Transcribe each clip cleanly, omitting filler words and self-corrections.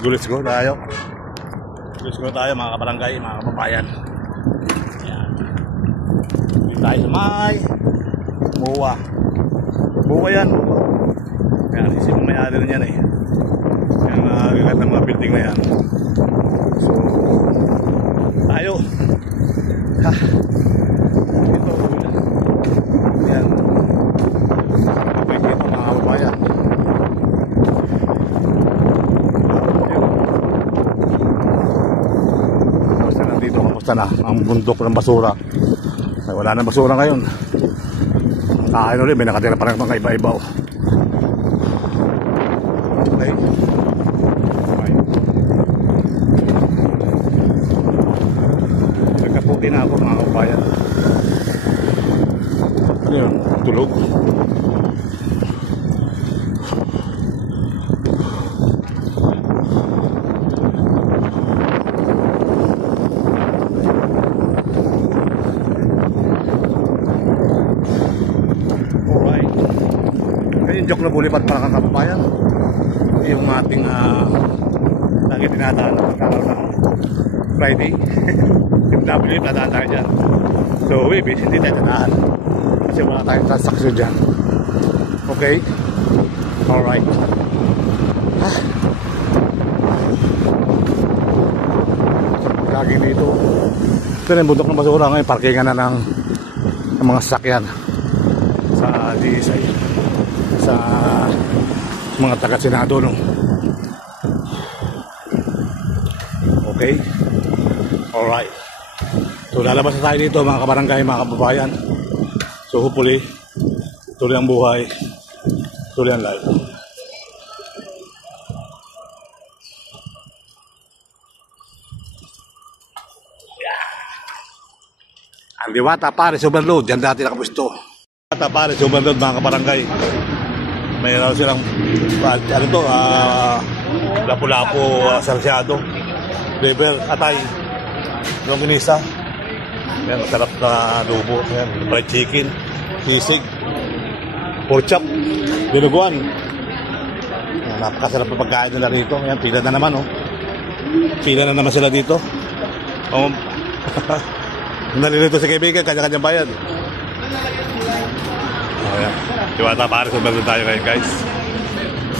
Let's go tayo. Let's go tayo mga kabarangay, mga kababayan. Ayan. Dito tayo sa may Buwa. Buwa yan. Ayan, isipang may-ari na yan eh. Ayan, nagagad ng mga building na yan. So, tayo. Ha. Ito. Ayan. Ito mga kababayan. Kamusta na ang bundok ng basura? Ay, wala na basura ngayon. Kain ulit, may nakatira pa rin mga iba-iba. Okay. Nagkaputi na ako mga kabayan. Ano yun? Tulog? Joke na bulipat para kang kababayan. Yung ating lagi tinadaan na pagkakaroon ng Friday. MW, nadaan tayo dyan. So, maybe, hindi tayo tinaan. Kasi wala tayong transaction dyan. Okay? Alright. Laging dito. Ito na yung bundok ng basura ngayon. Parkingan na ng mga sasakyan sa DSI. Sa mga taga-senado, no? Okay? Alright. So lalabas na tayo dito mga kabarangay, mga kababayan. So hopefully tuloy ang buhay, tuloy ang life. Yeah. Ang Diwata Paris Overload, dyan dati nakapusto. Diwata Paris Overload mga kabarangay. Mayroon silang ano to, lapu-lapu, sarsyado, liver, atay, longganisa. Yan, masarap na adobo. Yan, fried chicken, sisig, pork chop, dinuguan. Napakasarap na pagkain nila rito. Yan, pila na naman, oh. Pila na naman sila dito. Nalilito si kaibigan, kanya-kanyang bayad. Ayan. Diwata Paris Overload tayo ngayon, guys.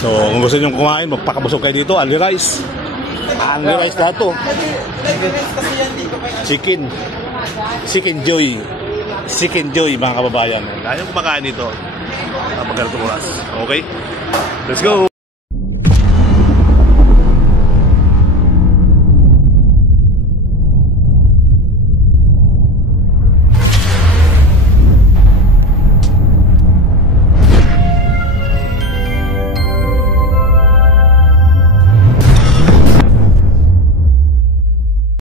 So kung gusto nyo kumain, magpakabusog kayo dito. Only rice. Only rice na ito. Chicken joy. Chicken joy mga kababayan. Ayaw kumakain dito. Kapag ganito oras. Okay? Let's go!